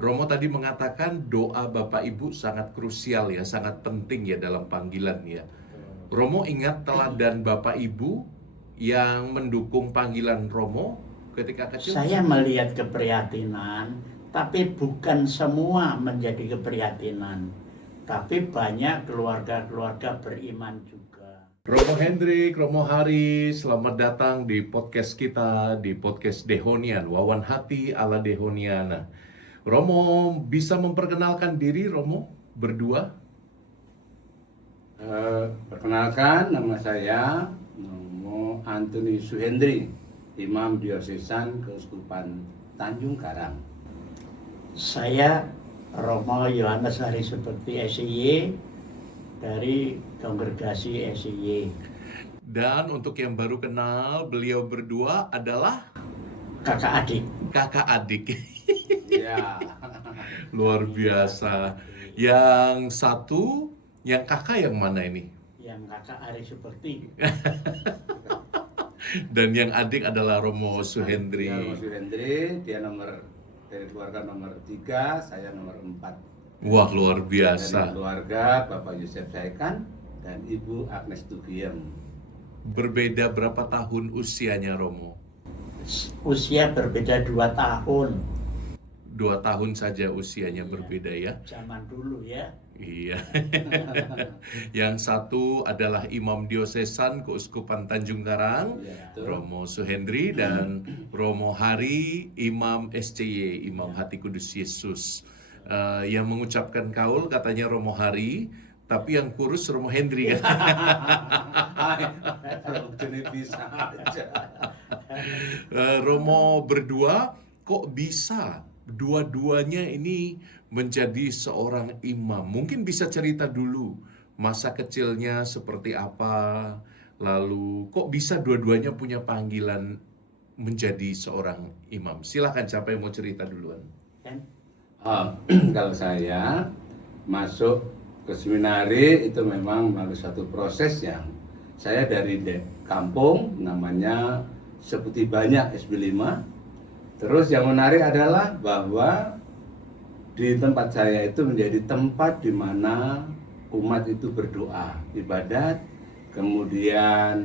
Romo tadi mengatakan doa Bapak Ibu sangat krusial ya, sangat penting ya dalam panggilan ya. Romo ingat teladan Bapak Ibu yang mendukung panggilan Romo ketika kecil? Saya melihat keprihatinan, tapi bukan semua menjadi keprihatinan. Tapi banyak keluarga-keluarga beriman juga. Romo Hendrik, Romo Hari, selamat datang di podcast kita, di podcast Dehonian, Wawan Hati ala Dehoniana. Romo bisa memperkenalkan diri, Romo, berdua? Perkenalkan, nama saya Romo Antoni Suhendri, Imam Diosesan Keuskupan Tanjung Karang. Saya Romo Yohanes Hari Subekti SIY dari Kongregasi SIY. Dan untuk yang baru kenal, beliau berdua adalah Kakak adik. kakak adik. Ya. Luar biasa. Yang satu, yang kakak yang mana ini? Yang kakak Hari Subekti. Dan yang adik adalah Romo Suhendri. Ya, Romo Suhendri, dia dari keluarga nomor 3, saya nomor 4. Wah, luar Dari biasa. keluarga Bapak Yusef Saikan dan Ibu Agnes Tugiem. Berbeda berapa tahun usianya, Romo? Usia berbeda 2 tahun. 2 tahun saja usianya berbeda ya. Zaman dulu ya. Iya. Yang satu adalah Imam Diosesan Keuskupan Tanjung Karang, Ya, betul. Romo Suhendri, dan Romo Hari, Imam SCY, Imam Hati Kudus Yesus. Yang mengucapkan kaul katanya Romo Hari, tapi yang kurus Romo Hendri kan. Jadi bisa aja. Romo berdua kok bisa dua-duanya ini menjadi seorang imam? Mungkin bisa cerita dulu masa kecilnya seperti apa, lalu kok bisa dua-duanya punya panggilan menjadi seorang imam? Silahkan, siapa yang mau cerita duluan? Kan? Kalau saya masuk ke seminari itu memang melalui satu proses yang saya dari kampung namanya Seputi Banyak SB5. Terus yang menarik adalah bahwa di tempat saya itu menjadi tempat di mana umat itu berdoa, ibadat, kemudian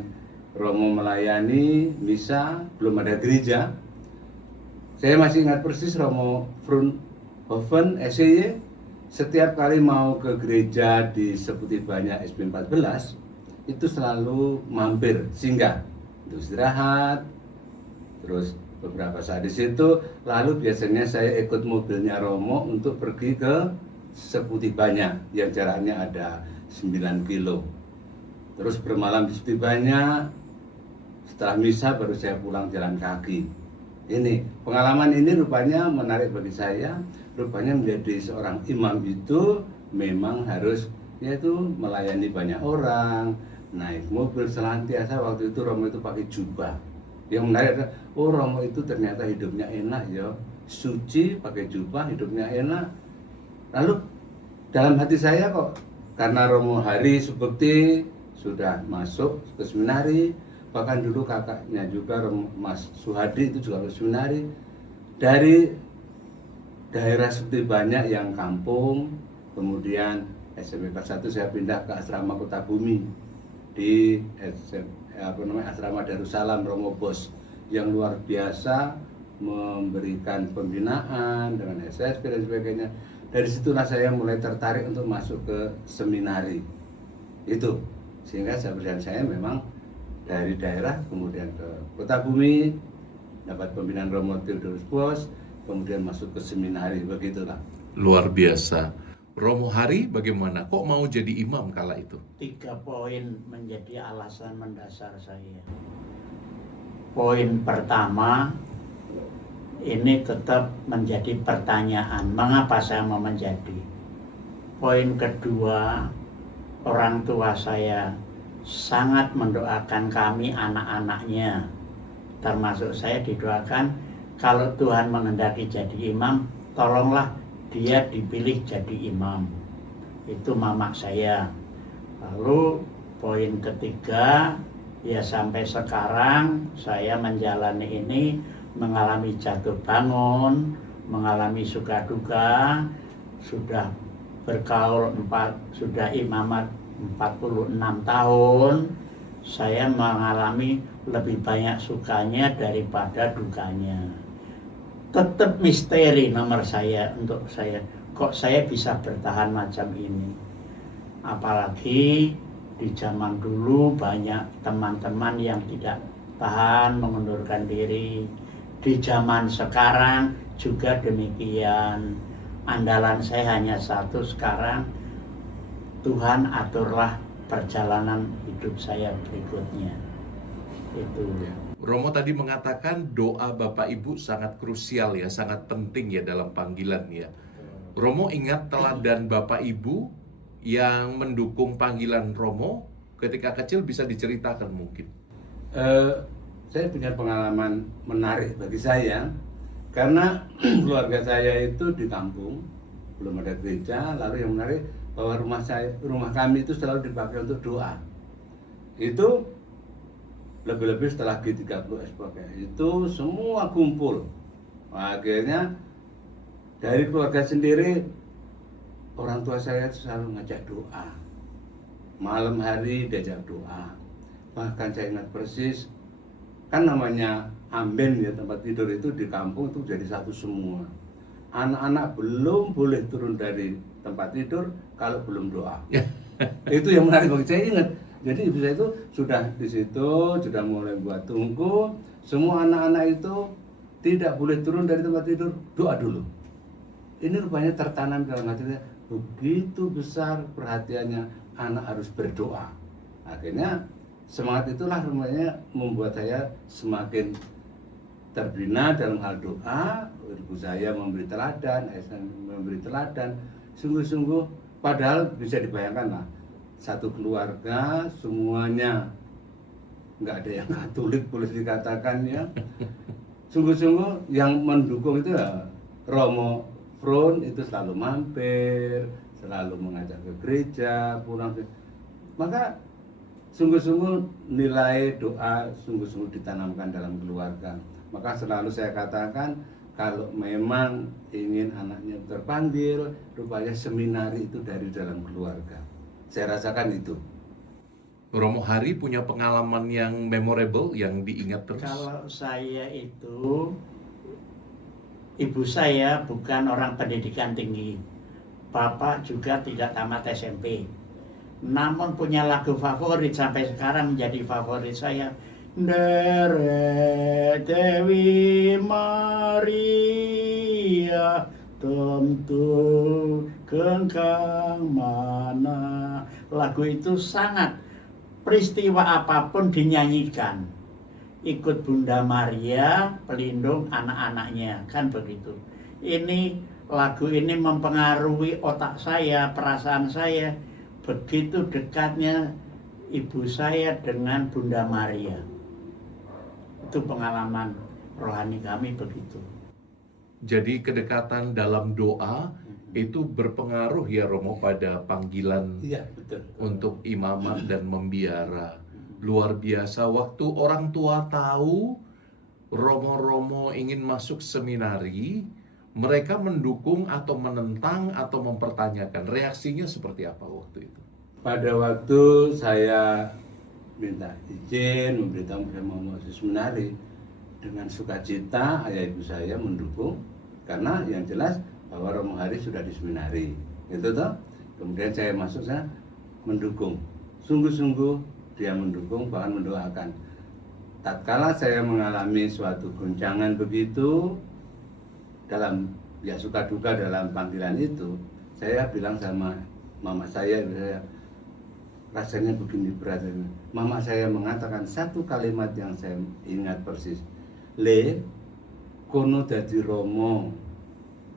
Romo melayani misa, belum ada gereja. Saya masih ingat persis Romo Frunhoven SIY setiap kali mau ke gereja di Seputi Banyak SB14 itu selalu mampir, singgah untuk istirahat. Terus beberapa saat di situ, lalu biasanya saya ikut mobilnya Romo untuk pergi ke Seputi Banyak yang jaraknya ada 9 kilo. Terus bermalam di Seputi Banyak, setelah misa baru saya pulang jalan kaki. Ini pengalaman ini rupanya menarik bagi saya. Rupanya menjadi seorang imam itu memang harus yaitu melayani banyak orang, naik mobil senantiasa. Waktu itu Romo itu pakai jubah. Yang menarik adalah, oh Romo itu ternyata hidupnya enak ya, suci, pakai jubah, hidupnya enak. Lalu dalam hati saya kok, karena Romo Hari Subekti sudah masuk ke seminari, bahkan dulu kakaknya juga Mas Suhadi itu juga ke seminari. Dari daerah Seputi Banyak yang kampung, kemudian SMP kelas 1 saya pindah ke asrama Kota Bumi di asrama Darussalam Romo Bos yang luar biasa memberikan pembinaan dengan SSP dan sebagainya. Dari situlah saya mulai tertarik untuk masuk ke seminari itu, sehingga saya memang dari daerah kemudian ke Kota Bumi, dapat pembinaan Romo Theodorus Bos, kemudian masuk ke seminari, begitulah. Luar biasa. Romo Hari bagaimana? Kok mau jadi imam kala itu? 3 poin menjadi alasan mendasar saya. Poin pertama, ini tetap menjadi pertanyaan, mengapa saya mau menjadi. Poin kedua, orang tua saya sangat mendoakan kami anak-anaknya. Termasuk saya didoakan, kalau Tuhan menghendaki jadi imam, tolonglah dia dipilih jadi imam. Itu mama saya. Lalu poin ketiga, ya sampai sekarang saya menjalani ini, mengalami jatuh bangun, mengalami suka duka, sudah sudah imamat 46 tahun, saya mengalami lebih banyak sukanya daripada dukanya. Tetap misteri nomor saya untuk saya, kok saya bisa bertahan macam ini. Apalagi di zaman dulu banyak teman-teman yang tidak tahan mengundurkan diri. Di zaman sekarang juga demikian. Andalan saya hanya satu sekarang, Tuhan aturlah perjalanan hidup saya berikutnya. Itu. Romo tadi mengatakan doa Bapak Ibu sangat krusial ya, sangat penting ya dalam panggilan ya. Romo ingat teladan Bapak Ibu yang mendukung panggilan Romo ketika kecil, bisa diceritakan mungkin? Saya punya pengalaman menarik bagi saya, karena keluarga saya itu di kampung, belum ada gereja. Lalu yang menarik bahwa rumah kami itu selalu dipakai untuk doa. Itu lebih-lebih setelah G30 SPK itu semua kumpul. Akhirnya dari keluarga sendiri, orang tua saya itu selalu ngajak doa. Malam hari diajak doa. Bahkan saya ingat persis, kan namanya amben ya, tempat tidur itu di kampung itu jadi satu semua. Anak-anak belum boleh turun dari tempat tidur kalau belum doa. Itu yang menarik bagi saya, ingat. Jadi ibu saya itu sudah di situ, sudah mulai buat tungku. Semua anak-anak itu tidak boleh turun dari tempat tidur, doa dulu. Ini rupanya tertanam dalam hatinya, begitu besar perhatiannya, anak harus berdoa. Akhirnya semangat itulah rupanya membuat saya semakin terbina dalam hal doa. Ibu saya memberi teladan, ayah saya memberi teladan. Sungguh-sungguh, padahal bisa dibayangkan lah, satu keluarga semuanya nggak ada yang Katolik boleh dikatakan ya. Sungguh-sungguh yang mendukung itu ya Romo Front itu selalu mampir, selalu mengajak ke gereja, pulang. Maka sungguh-sungguh nilai doa sungguh-sungguh ditanamkan dalam keluarga. Maka selalu saya katakan, kalau memang ingin anaknya terpanggil, rupanya seminari itu dari dalam keluarga. Saya rasakan itu. Romo Hari punya pengalaman yang memorable, yang diingat terus? Kalau saya itu, ibu saya bukan orang pendidikan tinggi, bapak juga tidak tamat SMP. Namun punya lagu favorit sampai sekarang menjadi favorit saya. Deret Dewi Maria, tentu kengkang mana. Lagu itu sangat, peristiwa apapun dinyanyikan. Ikut Bunda Maria, pelindung anak-anaknya, kan begitu. Ini lagu ini mempengaruhi otak saya, perasaan saya. Begitu dekatnya ibu saya dengan Bunda Maria. Itu pengalaman rohani kami begitu. Jadi kedekatan dalam doa itu berpengaruh ya Romo pada panggilan Iya, betul. untuk imamat dan membiara. Luar biasa, waktu orang tua tahu Romo-romo ingin masuk seminari, mereka mendukung atau menentang atau mempertanyakan. Reaksinya seperti apa waktu itu? Pada waktu saya minta izin memberitahu saya mau masuk seminari, dengan sukacita ayah ibu saya mendukung, karena yang jelas bahwa Romo Hari sudah di seminari, gitu toh. Kemudian saya masuk sana mendukung, sungguh-sungguh dia mendukung, bahkan mendoakan. Tatkala saya mengalami suatu goncangan begitu dalam ya suka duka dalam panggilan itu, saya bilang sama mama saya, rasanya begini berat. Mama saya mengatakan satu kalimat yang saya ingat persis. Le, kono dadi Romo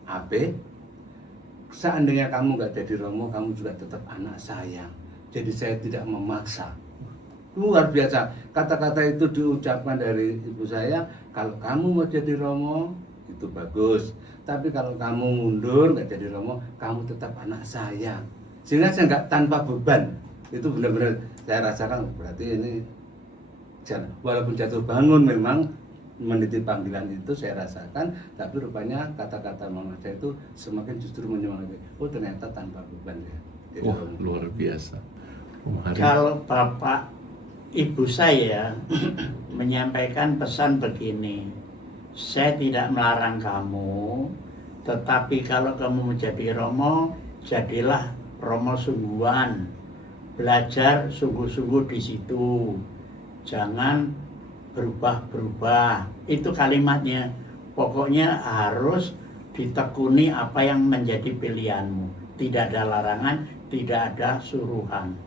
ape, seandainya kamu gak jadi Romo, kamu juga tetap anak saya. Jadi saya tidak memaksa. Luar biasa, kata-kata itu diucapkan dari ibu saya. Kalau kamu mau jadi Romo, itu bagus. Tapi kalau kamu mundur gak jadi Romo, kamu tetap anak saya. Sehingga saya gak tanpa beban. Itu benar-benar saya rasakan, berarti ini walaupun jatuh bangun memang, meniti panggilan itu saya rasakan, tapi rupanya kata-kata mama saya itu semakin justru menyemangati. Oh ternyata tanpa beban ya. Jadi Wah, luar biasa. Om Hari. Kalau bapak ibu saya menyampaikan pesan begini, saya tidak melarang kamu, tetapi kalau kamu menjadi Romo, jadilah Romo sungguhan. Belajar sungguh-sungguh di situ. Jangan berubah-berubah. Itu kalimatnya. Pokoknya harus ditekuni apa yang menjadi pilihanmu. Tidak ada larangan, tidak ada suruhan.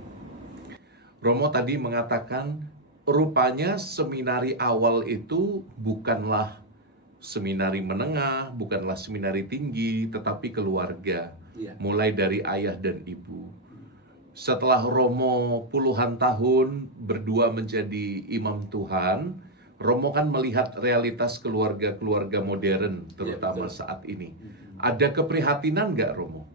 Romo tadi mengatakan rupanya seminari awal itu bukanlah seminari menengah, bukanlah seminari tinggi, tetapi keluarga. Iya. Mulai dari ayah dan ibu. Setelah Romo puluhan tahun berdua menjadi imam Tuhan, Romo kan melihat realitas keluarga-keluarga modern, terutama betul. saat ini. Ada keprihatinan nggak, Romo?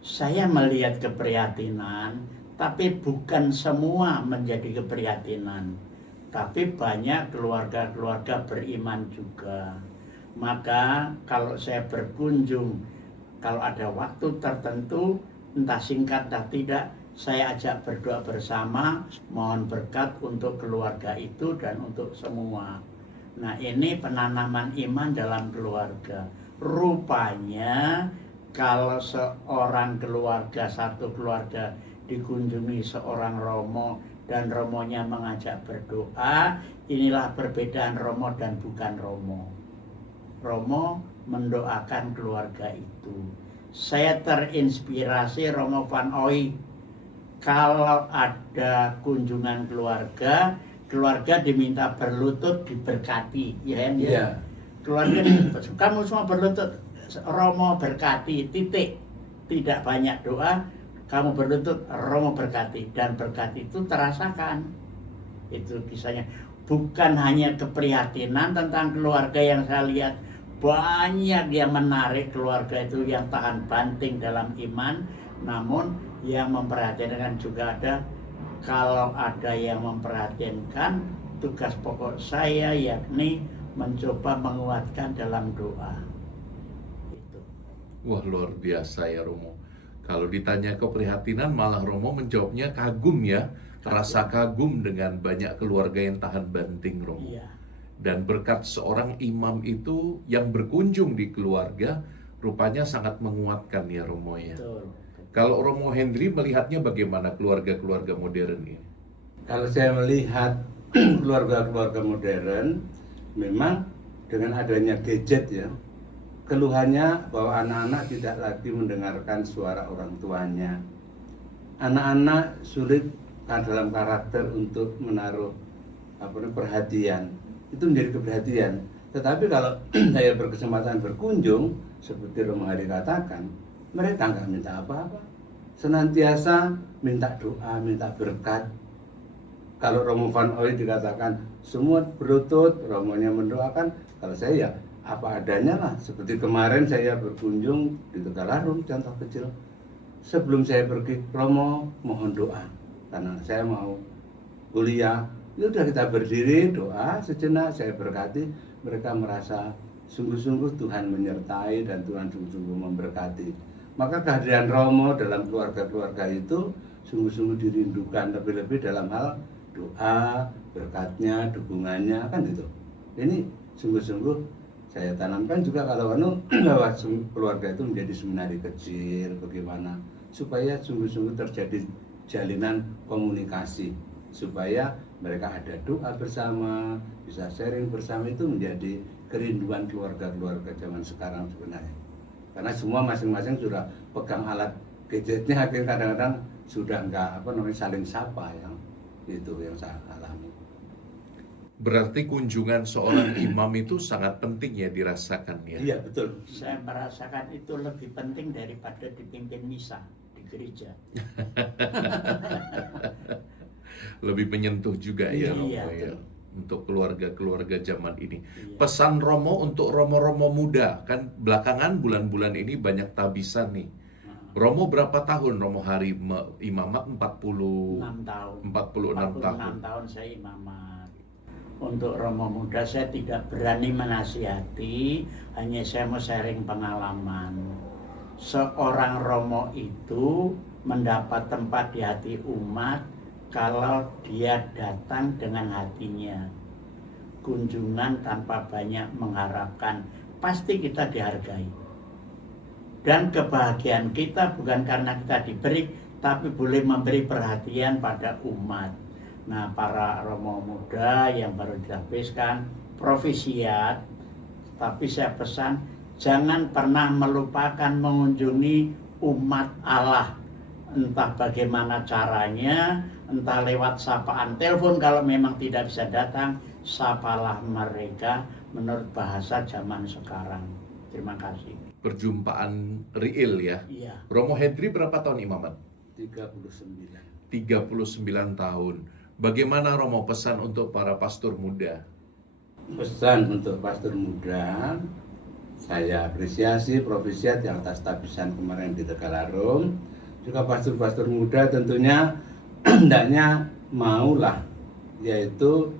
Saya melihat keprihatinan, tapi bukan semua menjadi keprihatinan. Tapi banyak keluarga-keluarga beriman juga. Maka kalau saya berkunjung, kalau ada waktu tertentu, entah singkat entah tidak, saya ajak berdoa bersama, mohon berkat untuk keluarga itu dan untuk semua. Nah, ini penanaman iman dalam keluarga. Rupanya kalau seorang keluarga, satu keluarga dikunjungi seorang Romo dan Romonya mengajak berdoa, inilah perbedaan Romo dan bukan Romo. Romo mendoakan keluarga itu. Saya terinspirasi Romo Van Ooy. Kalau ada kunjungan keluarga, keluarga diminta berlutut diberkati, ya kan? Iya. Keluarga kamu semua berlutut, Romo berkati, titik. Tidak banyak doa, kamu berlutut, Romo berkati, dan berkati itu terasakan. Itu kisahnya. Bukan hanya keprihatinan tentang keluarga yang saya lihat, banyak yang menarik keluarga itu yang tahan banting dalam iman, namun yang memperhatikan juga ada. Kalau ada yang memperhatikan, tugas pokok saya yakni mencoba menguatkan dalam doa. Itu. Wah, luar biasa ya, Romo. Kalau ditanya keprihatinan, malah Romo menjawabnya kagum ya. Rasa kagum dengan banyak keluarga yang tahan banting, Romo. Iya. Dan berkat seorang imam itu yang berkunjung di keluarga, rupanya sangat menguatkan ya, Romo ya. Betul. Kalau Romo Hendri melihatnya bagaimana keluarga-keluarga modern ini? Kalau saya melihat keluarga-keluarga modern, memang dengan adanya gadget ya, keluhannya bahwa anak-anak tidak lagi mendengarkan suara orang tuanya. Anak-anak sulit dalam karakter untuk menaruh perhatian. Itu menjadi keperhatian. Tetapi kalau saya berkesempatan berkunjung, seperti Romo Hari katakan, mereka nggak minta apa-apa. Senantiasa minta doa, minta berkat. Kalau Romo Van Ooy dikatakan semua berlutut, Romonya mendoakan. Kalau saya ya apa adanya lah. Seperti kemarin saya berkunjung di Tegalarung, contoh kecil. Sebelum saya pergi, Romo mohon doa karena saya mau kuliah. Ya udah kita berdiri, doa sejenak, saya berkati. Mereka merasa sungguh-sungguh Tuhan menyertai dan Tuhan sungguh-sungguh memberkati. Maka kehadiran Romo dalam keluarga-keluarga itu sungguh-sungguh dirindukan, lebih-lebih dalam hal doa, berkatnya, dukungannya, kan gitu. Ini sungguh-sungguh saya tanamkan juga kalau bahwa keluarga itu menjadi seminari kecil, bagaimana supaya sungguh-sungguh terjadi jalinan komunikasi, supaya mereka ada doa bersama, bisa sharing bersama. Itu menjadi kerinduan keluarga-keluarga zaman sekarang sebenarnya. Karena semua masing-masing sudah pegang alat gadgetnya, akhirnya kadang-kadang sudah nggak saling sapa yang itu yang saya alami. Berarti kunjungan seorang imam itu sangat penting ya dirasakan ya. Iya betul. Saya merasakan itu lebih penting daripada dipimpin misa di gereja. Lebih menyentuh juga ya, Iya, Romo ya, betul. untuk keluarga-keluarga zaman ini. Iya. Pesan Romo untuk Romo-Romo muda, kan belakangan bulan-bulan ini banyak tabisan nih. Romo berapa tahun Romo Hari imamat? 6 tahun. 46 tahun. 46 tahun saya imamat. untuk Romo Muda saya tidak berani menasihati, hanya saya mau sharing pengalaman. Seorang Romo itu mendapat tempat di hati umat kalau dia datang dengan hatinya. Kunjungan tanpa banyak mengharapkan, pasti kita dihargai. Dan kebahagiaan kita bukan karena kita diberi, tapi boleh memberi perhatian pada umat. Nah, para Romo Muda yang baru dihabiskan profisiat, tapi saya pesan jangan pernah melupakan mengunjungi umat Allah. Entah bagaimana caranya, entah lewat sapaan telepon, kalau memang tidak bisa datang, sapalah mereka menurut bahasa zaman sekarang. Terima kasih. Perjumpaan real ya. Iya. Romo Hendri berapa tahun imamat? 39. 39 tahun. Bagaimana Romo pesan untuk para pastor muda? Pesan untuk pastor muda, saya apresiasi profisiat yang atas tabisan kemarin di Tegalarung. Juga pastor-pastor muda tentunya hendaknya maulah, yaitu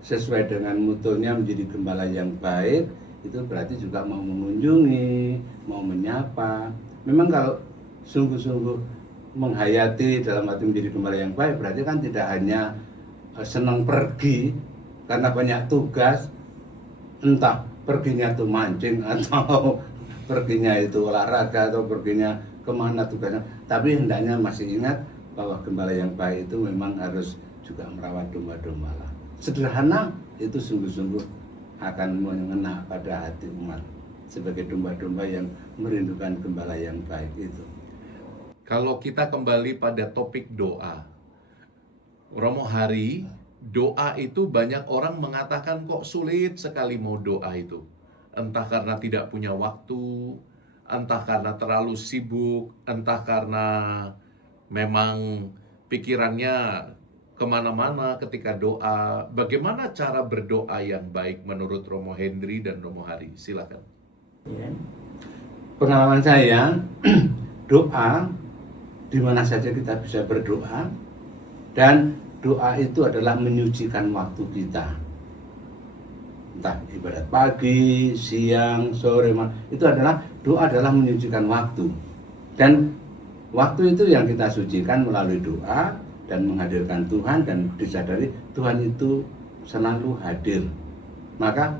sesuai dengan mutunya menjadi gembala yang baik. Itu berarti juga mau mengunjungi, mau menyapa. Memang kalau sungguh-sungguh menghayati dalam arti menjadi gembala yang baik, berarti kan tidak hanya senang pergi karena banyak tugas, entah perginya itu mancing atau perginya itu olahraga atau perginya kemana tugasnya, tapi hendaknya masih ingat bahwa gembala yang baik itu memang harus juga merawat domba-domba lah. Sederhana itu sungguh-sungguh akan mengena pada hati umat sebagai domba-domba yang merindukan gembala yang baik itu. Kalau kita kembali pada topik doa, Romo Hari, doa itu banyak orang mengatakan kok sulit sekali mau doa itu. Entah karena tidak punya waktu, entah karena terlalu sibuk, entah karena memang pikirannya kemana-mana ketika doa. Bagaimana cara berdoa yang baik menurut Romo Hendri dan Romo Hari? Silakan. Ya. Pengalaman saya, doa di mana saja kita bisa berdoa, dan doa itu adalah menyucikan waktu kita. Entah ibadat pagi, siang, sore, malam, itu adalah doa adalah menyucikan waktu. Dan waktu itu yang kita sucikan melalui doa dan menghadirkan Tuhan, dan disadari Tuhan itu selalu hadir. Maka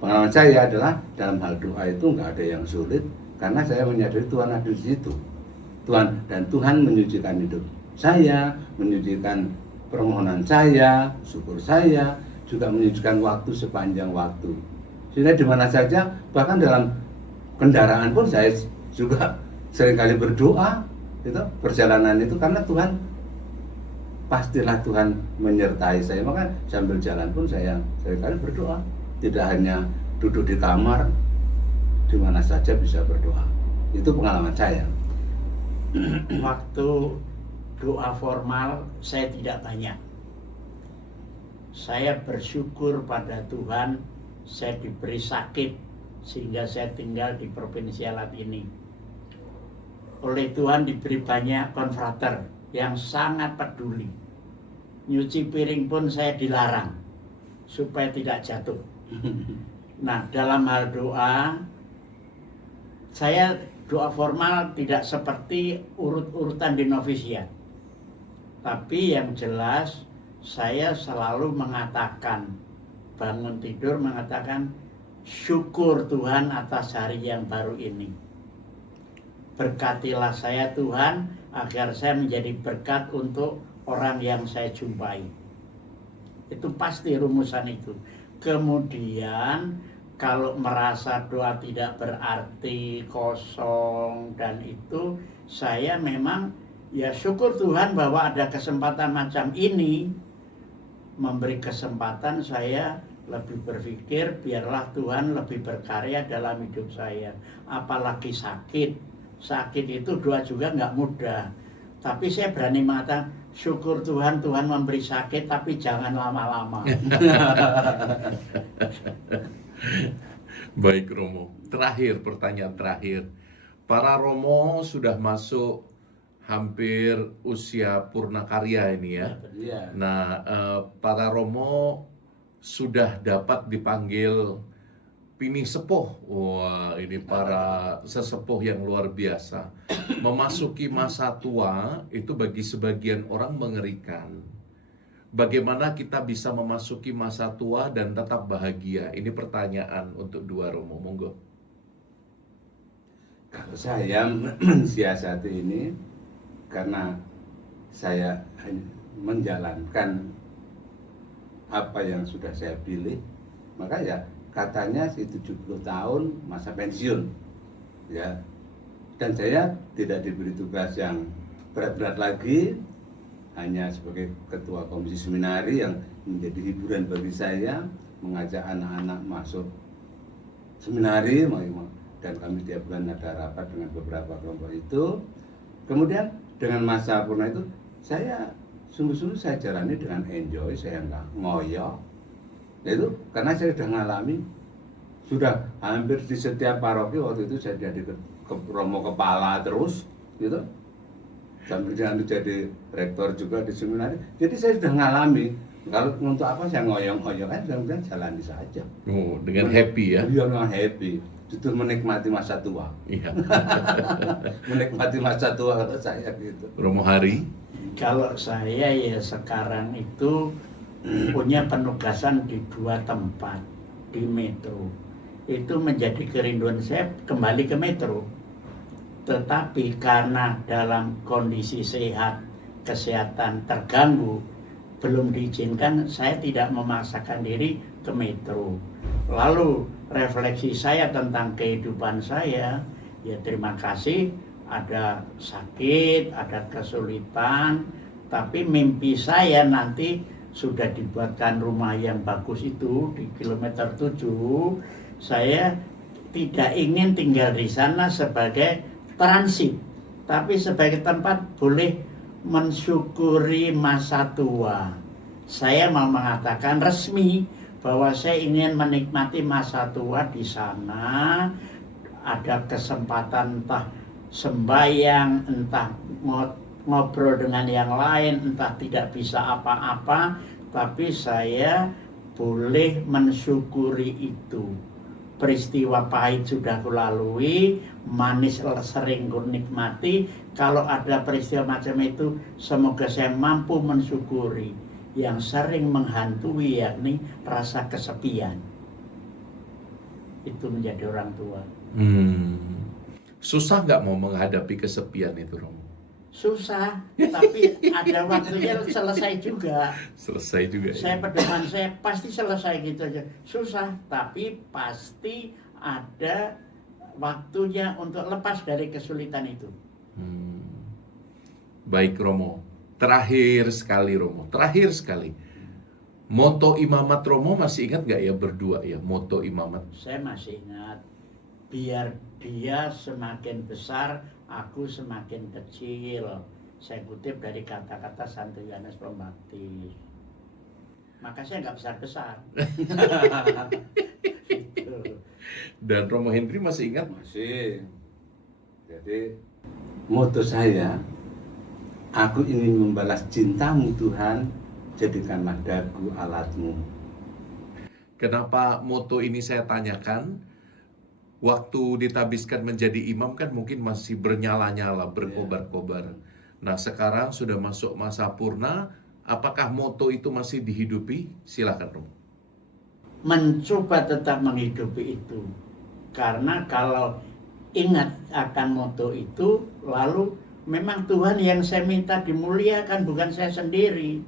pengalaman saya adalah dalam hal doa itu nggak ada yang sulit, karena saya menyadari Tuhan ada di situ. Tuhan menyucikan hidup saya, menyucikan permohonan saya, syukur saya, juga menyucikan waktu sepanjang waktu. Sehingga di mana saja, bahkan dalam kendaraan pun saya juga seringkali berdoa, itu perjalanan itu, karena Tuhan, pastilah Tuhan menyertai saya. Maka sambil jalan pun saya seringkali berdoa, tidak hanya duduk di kamar, di mana saja bisa berdoa. Itu pengalaman saya. Waktu doa formal saya tidak banyak. Saya bersyukur pada Tuhan saya diberi sakit sehingga saya tinggal di Provinsi Alat ini. Oleh Tuhan diberi banyak konfrater yang sangat peduli. Nyuci piring pun saya dilarang supaya tidak jatuh. Nah, dalam hal doa, saya doa formal tidak seperti urut-urutan di novisiat. Tapi yang jelas saya selalu mengatakan, bangun tidur mengatakan syukur Tuhan atas hari yang baru ini. Berkatilah saya Tuhan agar saya menjadi berkat untuk orang yang saya jumpai. Itu pasti rumusan itu. Kemudian kalau merasa doa tidak berarti, kosong, dan itu saya memang ya syukur Tuhan bahwa ada kesempatan macam ini, memberi kesempatan saya lebih berpikir biarlah Tuhan lebih berkarya dalam hidup saya. Apalagi sakit itu doa juga nggak mudah. Tapi saya berani mengatakan syukur Tuhan, Tuhan memberi sakit tapi jangan lama-lama. Baik Romo, pertanyaan terakhir. Para Romo sudah masuk hampir usia purna karya ini ya. Iya. Nah, para Romo sudah dapat dipanggil Pini Sepuh. Wah, ini para sesepuh yang luar biasa. Memasuki masa tua itu bagi sebagian orang mengerikan. Bagaimana kita bisa memasuki masa tua dan tetap bahagia? Ini pertanyaan untuk dua Romo. Monggo. Kalau saya mensiasati ini karena saya hanya menjalankan apa yang sudah saya pilih, maka ya katanya sih 70 tahun masa pensiun, ya. Dan saya tidak diberi tugas yang berat-berat lagi, hanya sebagai ketua komisi seminari yang menjadi hiburan bagi saya, mengajak anak-anak masuk seminari, dan kami tiap bulan ada rapat dengan beberapa kelompok itu. Kemudian dengan masa purna itu saya sungguh-sungguh saya jalani dengan enjoy, saya nggak ngoyo. Itu karena saya sudah ngalami, sudah hampir di setiap paroki waktu itu saya jadi romo kepala terus, gitu. Sampai jadi rektor juga di seminari. Jadi saya sudah ngalami. Kalau untuk apa saya ngoyong-ngoyong kan, saya jalani saja. Oh, dengan happy ya? Iya, dengan happy. Itu menikmati masa tua. Iya. Menikmati masa tua kata saya gitu. Romo Hari? Kalau saya ya sekarang itu punya penugasan di 2 tempat di Metro. Itu menjadi kerinduan saya kembali ke Metro. Tetapi karena dalam kondisi sehat, kesehatan terganggu, belum diizinkan, saya tidak memaksakan diri ke Metro. Lalu refleksi saya tentang kehidupan saya, ya terima kasih, ada sakit, ada kesulitan, tapi mimpi saya nanti sudah dibuatkan rumah yang bagus itu di kilometer 7. Saya tidak ingin tinggal di sana sebagai transit, tapi sebagai tempat boleh mensyukuri masa tua. Saya mau mengatakan resmi bahwa saya ingin menikmati masa tua di sana. Ada kesempatan entah sembahyang, entah ngobrol dengan yang lain, entah tidak bisa apa-apa, tapi saya boleh mensyukuri itu. Peristiwa pahit sudah kulalui, manis sering kunikmati. Kalau ada peristiwa macam itu, semoga saya mampu mensyukuri. Yang sering menghantui yakni rasa kesepian. Itu menjadi orang tua. Susah nggak mau menghadapi kesepian itu, Romo? Susah, tapi ada waktunya selesai juga. Selesai juga Saya ya? pedoman saya pasti selesai gitu aja. Susah, tapi pasti ada waktunya untuk lepas dari kesulitan itu. Baik Romo, terakhir sekali Romo, terakhir sekali. Moto imamat Romo masih ingat nggak ya berdua ya, moto imamat? Saya masih ingat, biar dia semakin besar, aku semakin kecil. Saya kutip dari kata-kata Santo Yohanes Pembaptis. Maka saya nggak besar-besar. Gitu. Dan Romo Henry masih ingat? Masih. Jadi moto saya, aku ingin membalas cintamu Tuhan, jadikanlah dagu alatmu. Kenapa moto ini saya tanyakan? Waktu ditabiskan menjadi imam kan mungkin masih bernyala-nyala, berkobar-kobar. Nah sekarang sudah masuk masa purna, apakah moto itu masih dihidupi? Silakan Romo. Mencoba tetap menghidupi itu. Karena kalau ingat akan moto itu, lalu memang Tuhan yang saya minta dimuliakan, bukan saya sendiri.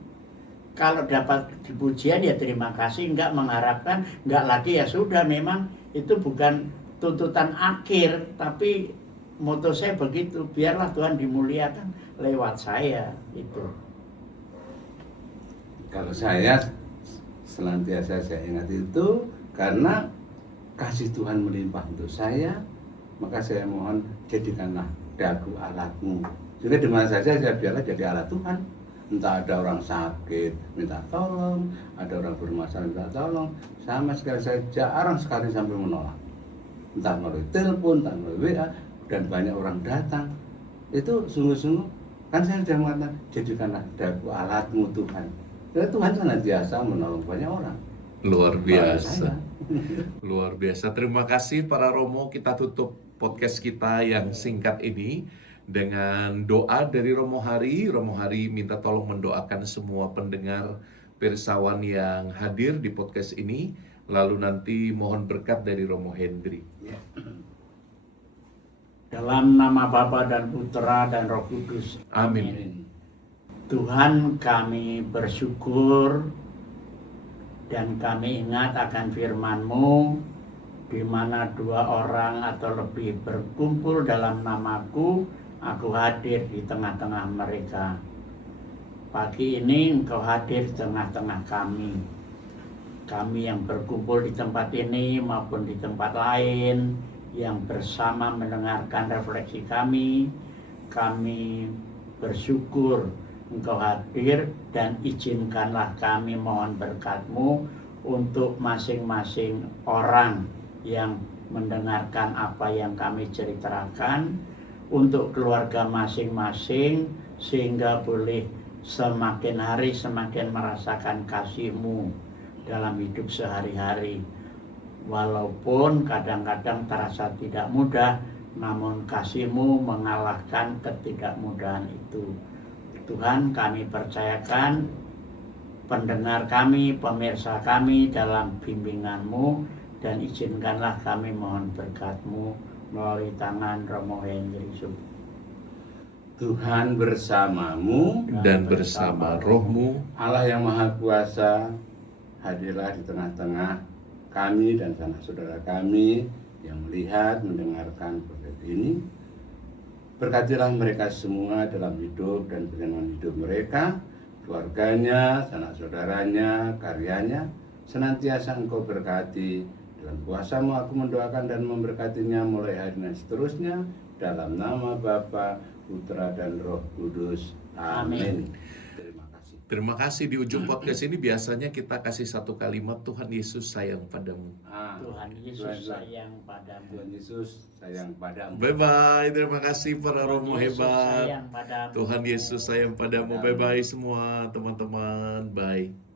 Kalau dapat pujian ya terima kasih, enggak mengharapkan, enggak lagi ya sudah, memang itu bukan tuntutan akhir, tapi moto saya begitu, biarlah Tuhan dimuliakan lewat saya itu. Kalau saya senantiasa saya ingat itu karena kasih Tuhan melimpah untuk saya, maka saya mohon jadikanlah dagu alatmu. Juga di mana saja saya biarlah jadi alat Tuhan. Entah ada orang sakit minta tolong, ada orang bermasalah minta tolong, sama sekali saya jarang sekali sampai menolak. Entah melalui telepon, entah melalui WA, dan banyak orang datang. Itu sungguh-sungguh, kan saya sudah mengatakan, jadikanlah dagu alatmu Tuhan. Karena Tuhan senantiasa menolong banyak orang. Luar biasa. saya. Luar biasa. Terima kasih para Romo. Kita tutup podcast kita yang singkat ini dengan doa dari Romo Hari. Romo Hari minta tolong mendoakan semua pendengar Pirsawan yang hadir di podcast ini. Lalu nanti mohon berkat dari Romo Hendri. Ya. Dalam nama Bapa dan Putra dan Roh Kudus. Amin. Tuhan, kami bersyukur dan kami ingat akan firman-Mu, di mana 2 orang atau lebih berkumpul dalam namaku, aku hadir di tengah-tengah mereka. Pagi ini Engkau hadir di tengah-tengah kami. Kami yang berkumpul di tempat ini maupun di tempat lain, yang bersama mendengarkan refleksi kami bersyukur Engkau hadir, dan izinkanlah kami mohon berkat-Mu untuk masing-masing orang yang mendengarkan apa yang kami ceritakan, untuk keluarga masing-masing, sehingga boleh semakin hari semakin merasakan kasih-Mu dalam hidup sehari-hari. Walaupun kadang-kadang terasa tidak mudah, namun kasih-Mu mengalahkan ketidakmudahan itu. Tuhan, kami percayakan pendengar kami, pemirsa kami dalam bimbingan-Mu, dan izinkanlah kami mohon berkat-Mu melalui tangan Romo Hendri. Tuhan bersamamu, Dan bersama rohmu, Allah yang Maha Kuasa, hadirlah di tengah-tengah kami dan sanak saudara kami yang melihat, mendengarkan podcast ini. Berkatilah mereka semua dalam hidup dan perjalanan hidup mereka, keluarganya, sanak saudaranya, karyanya. Senantiasa Engkau berkati. Dalam kuasa-Mu aku mendoakan dan memberkatinya mulai hari dan seterusnya. Dalam nama Bapa, Putra dan Roh Kudus. Amin. Terima kasih. terima kasih. Di ujung podcast ini biasanya kita kasih satu kalimat, Tuhan Yesus sayang padamu. Tuhan Yesus sayang padamu. Tuhan Yesus sayang padamu. Bye-bye. Terima kasih para Romo Yesus hebat. sayang padamu. Tuhan Yesus sayang padamu. Bye-bye semua teman-teman. Bye.